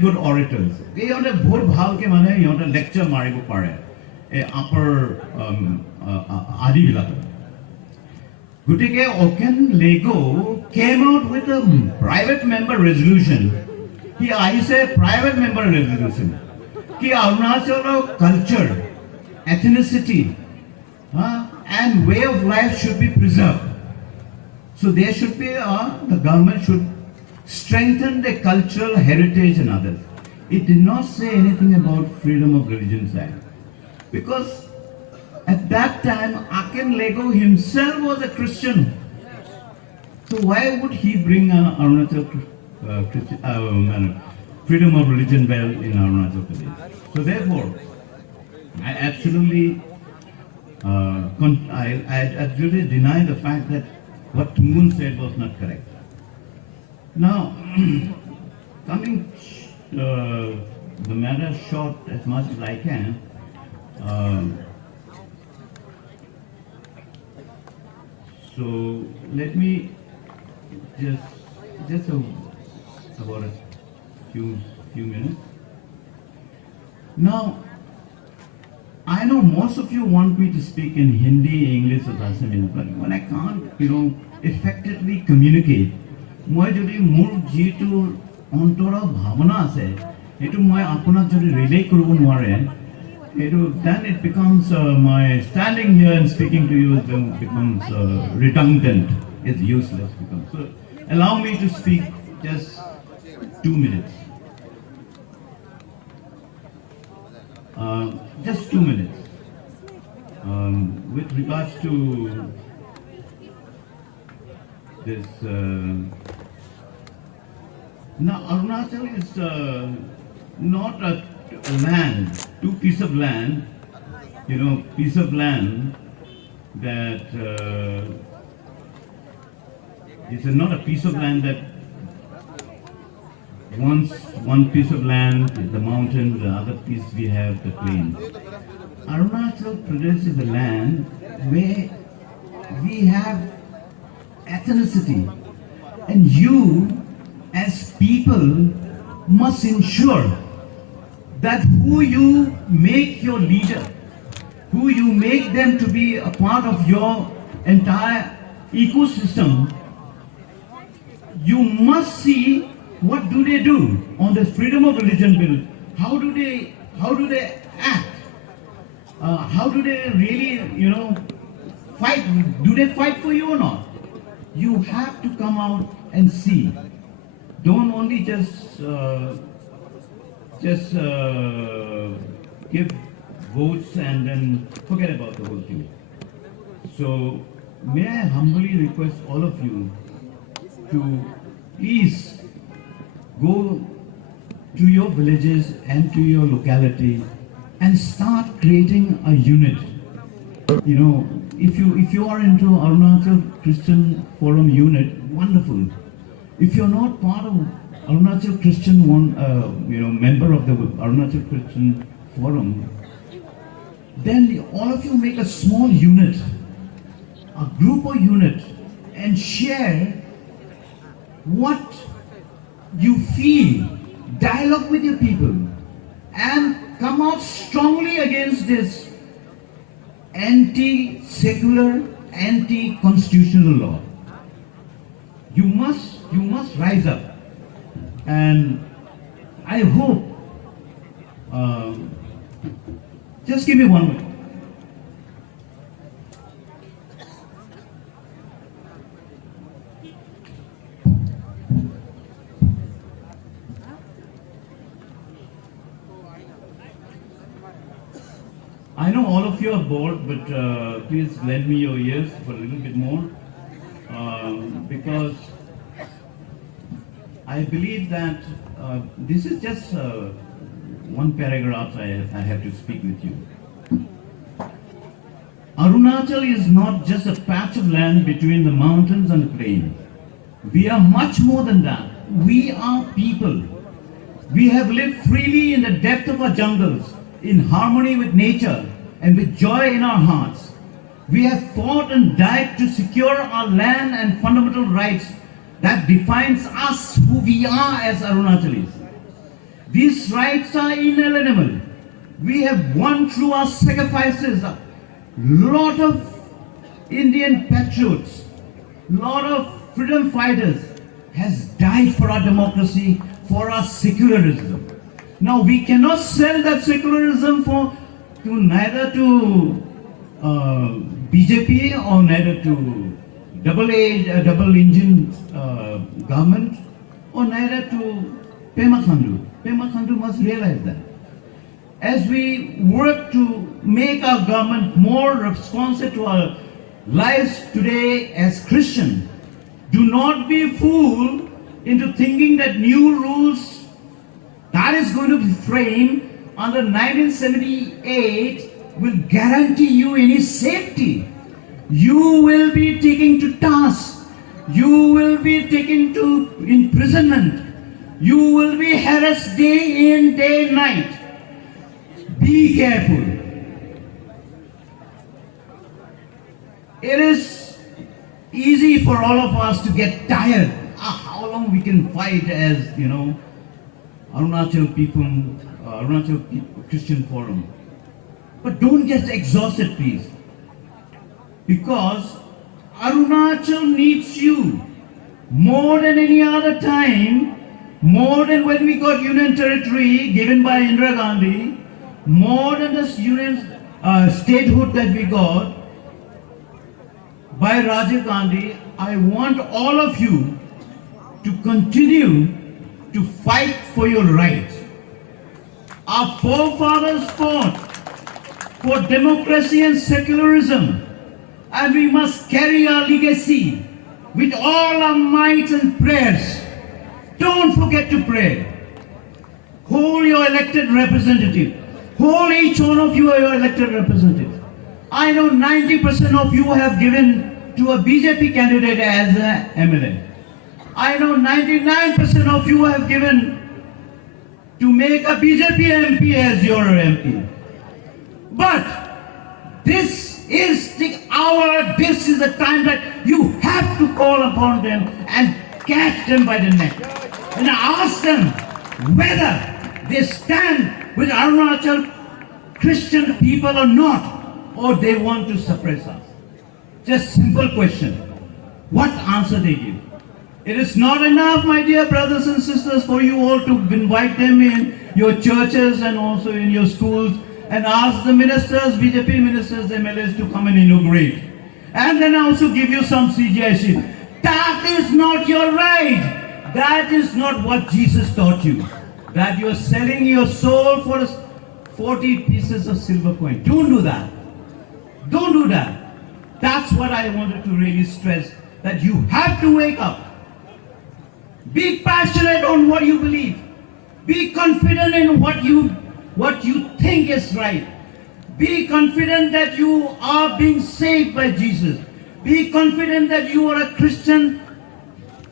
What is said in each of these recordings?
very good orators. They have a very bhalke mane yonte lecture maribo pare. Upper Adi Vilata. Gutike Oken Lego came out with a private member resolution. I say private member resolution. Ki Arunachal culture, ethnicity, and way of life should be preserved. So there should be the government should strengthen the cultural heritage and others. It did not say anything about Freedom of Religions Act. Because at that time, Aken Lego himself was a Christian. So why would he bring Arunachal Freedom of Religion bill in Arunachal Pradesh? So therefore, I absolutely deny the fact that what Tungun said was not correct. Now, coming the matter short as much as I can, so let me just about a few minutes. Now, I know most of you want me to speak in Hindi, English, or Tamil, but when I can't, effectively communicate, moi jodi mur jitu ontora bhavana ase, etu moi apunak jodi relay koribo nware, then it becomes my standing here and speaking to you becomes redundant. It's useless. So allow me to speak just 2 minutes. Just 2 minutes. With regards to this, now Arunachal is not a land, two piece of land, piece of land that it's not a piece of land that one piece of land is the mountain, the other piece we have the plain. Arunachal Pradesh is a land where we have ethnicity, and you as people must ensure that who you make your leader, who you make them to be a part of your entire ecosystem, you must see what do they do on the Freedom of Religion Bill. How do they act? How do they really, fight? Do they fight for you or not? You have to come out and see. Don't only just give votes and then forget about the whole thing. So may I humbly request all of you to please go to your villages and to your locality and start creating a unit. If you are into Arunachal Christian Forum unit, wonderful. If you're not part of Arunachal Christian member of the Arunachal Christian Forum, then all of you make a small unit, a group or unit, and share what you feel, dialogue with your people, and come out strongly against this anti-secular, anti-constitutional law. You must rise up, and I hope, just give me 1 minute. I know all of you are bored, but please lend me your ears for a little bit more, because I believe that this is just one paragraph I have to speak with you. Arunachal is not just a patch of land between the mountains and the plain. We are much more than that. We are people. We have lived freely in the depth of our jungles, in harmony with nature and with joy in our hearts. We have fought and died to secure our land and fundamental rights that defines us, who we are as Arunachalis. These rights are inalienable. We have won through our sacrifices. A lot of Indian patriots, lot of freedom fighters has died for our democracy, for our secularism. Now we cannot sell that secularism neither to BJP or neither to double engine government or neither to Pema Khandu. Pema Khandu must realize that. As we work to make our government more responsive to our lives today as Christian, do not be fooled into thinking that new rules that is going to be framed under 1978 will guarantee you any safety. You will be taken to task. You will be taken to imprisonment. You will be harassed day in, day night. Be careful. It is easy for all of us to get tired. How long we can fight as, Arunachal Christian Forum. But don't get exhausted, please. Because Arunachal needs you more than any other time, more than when we got Union Territory given by Indira Gandhi, more than this Union statehood that we got by Rajiv Gandhi. I want all of you to continue to fight for your rights. Our forefathers fought for democracy and secularism, and we must carry our legacy with all our might and prayers. Don't forget to pray. Hold your elected representative. Hold each one of you your elected representative. I know 90% of you have given to a BJP candidate as an MLA. I know 99% of you have given to make a BJP MP as your MP. But this is the hour, this is the time that you have to call upon them and catch them by the neck and ask them whether they stand with Arunachal Christian people or not, or they want to suppress us. Just simple question. What answer they give? It is not enough, my dear brothers and sisters, for you all to invite them in your churches and also in your schools and ask the ministers, BJP ministers, MLAs to come and inaugurate. And then also give you some CGIC. That is not your right. That is not what Jesus taught you. That you are selling your soul for 40 pieces of silver coin. Don't do that. Don't do that. That's what I wanted to really stress, that you have to wake up. Be passionate on what you believe. Be confident in what you think is right. Be confident that you are being saved by Jesus. Be confident that you are a Christian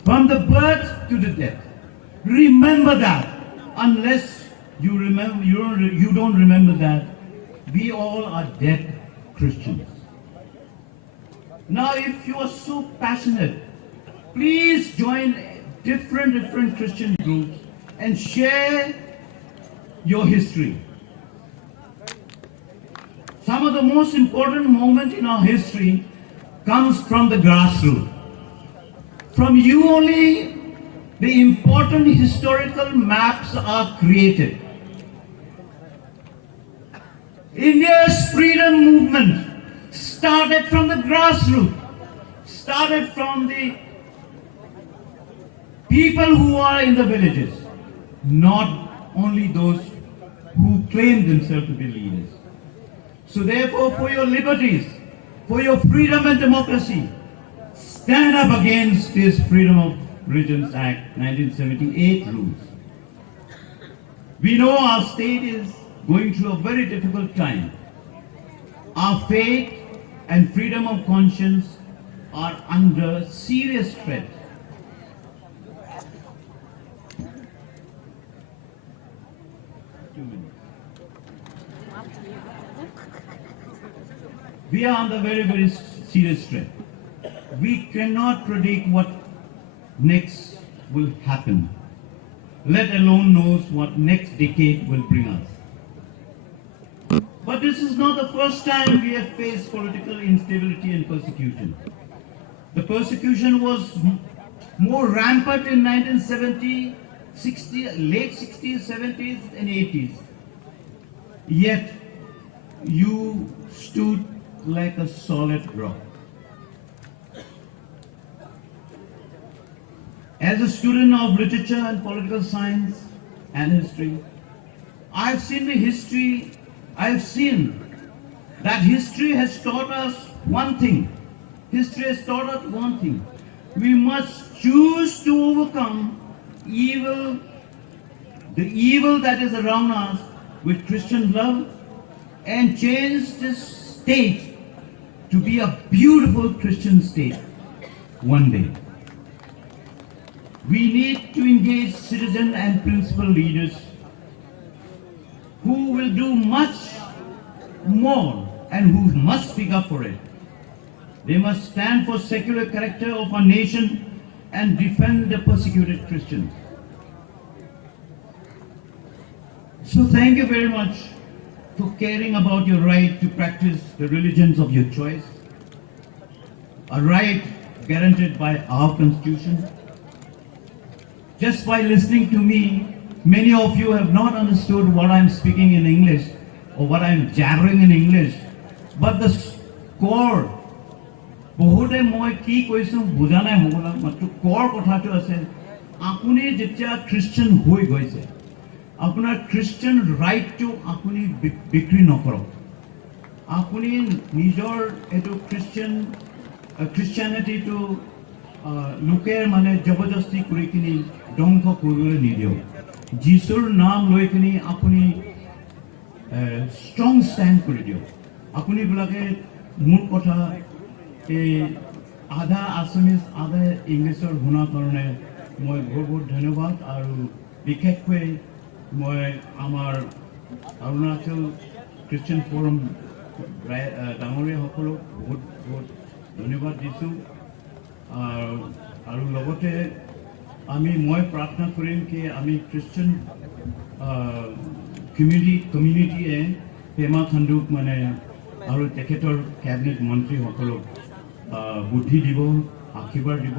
from the birth to the death. Remember that. Unless you don't remember that, we all are dead Christians. Now, if you are so passionate, please join different Christian groups and share your history. Some of the most important moments in our history comes from the grassroots. From you only the important historical maps are created. India's freedom movement started from the grassroots, started from the people who are in the villages, not only those who claim themselves to be leaders. So therefore, for your liberties, for your freedom and democracy, stand up against this Freedom of Religions Act 1978 rules. We know our state is going through a very difficult time. Our faith and freedom of conscience are under serious threat. We are under very serious threat. We cannot predict what next will happen. let alone knows what next decade will bring us. But this is not the first time we have faced political instability and persecution. The persecution was more rampant in 1970, 60, late 60s, 70s, and 80s. Yet, you stood like a solid rock. As a student of literature and political science and history, I've seen the history, I've seen that history has taught us one thing. History has taught us one thing. We must choose to overcome evil, the evil that is around us with Christian love, and change this state to be a beautiful Christian state one day. We need to engage citizen and principal leaders who will do much more and who must speak up for it. They must stand for secular character of our nation and defend the persecuted Christians. So thank you very much for caring about your right to practice the religions of your choice, a right guaranteed by our Constitution. Just by listening to me, many of you have not understood what I'm speaking in English or what I'm jabbering in English, but the core, বহুতে মই কি কৈছো বুজা নাই হবলা মাত্ৰ কৰ কথাটো আছে আপুনি যেতিয়া খ্ৰীষ্টিয়ান হৈ গৈছে আপোনাৰ খ্ৰীষ্টিয়ান ৰাইটটো আপুনি বিক্ৰী নকৰক আপুনি নিজৰ এটো খ্ৰীষ্টিয়ানিটিটো লোকে মানে জবৰদস্তি কৰি কিনি ধ্বংস কৰিবলৈ নিদিও যিশুৰ নাম লৈ কিনি আপুনি ষ্ট্ৰং ষ্টেণ্ড কৰি দিও আপুনি বিলাকে মোৰ কথা আধা আছামিজ আধা ইংলিছৰ শুনাৰ কাৰণে মই বহুত ধন্যবাদ আৰু বিশেষকৈ মই আমাৰ অৰুণাচল খ্ৰীষ্টিয়ান ফোৰাম ডাঙৰীয়াসকলক বহুত বহুত ধন্যবাদ দিছোঁ আৰু লগতে মই প্ৰাৰ্থনা কৰিম কি আমি খ্ৰীষ্টিয়ান কমিউনিটিয়ে পেমা খাণ্ডুক মানে আৰু তেখেতৰ কেবিনেট মন্ত্ৰীসকলক বুদ্ধি দিব আশীৰ্বাদ দিব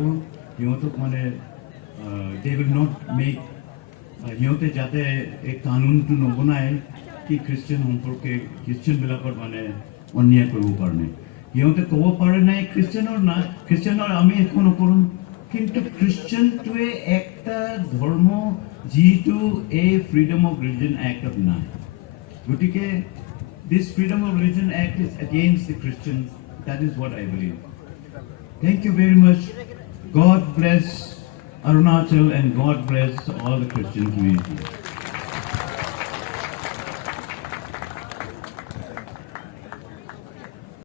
সিহঁতক মানে they will not make সিহঁতে যাতে এই কানুনটো নবনায় কি খ্ৰীষ্টিয়ান সম্পৰ্কে খ্ৰীষ্টিয়ানবিলাকৰ মানে অন্যায় কৰিব কাৰণে সিহঁতে ক'ব পাৰে নাই খ্ৰীষ্টিয়ানৰ আমি একো নকৰোঁ কিন্তু খ্ৰীষ্টিয়ানটোৱে একটা ধৰ্ম যিটো এই ফ্ৰীডম অফ ৰিলিজন এক্টত নাই গতিকে this freedom of religion act is against the Christians. That is what I believe. Thank you very much. God bless Arunachal and God bless all the Christian community.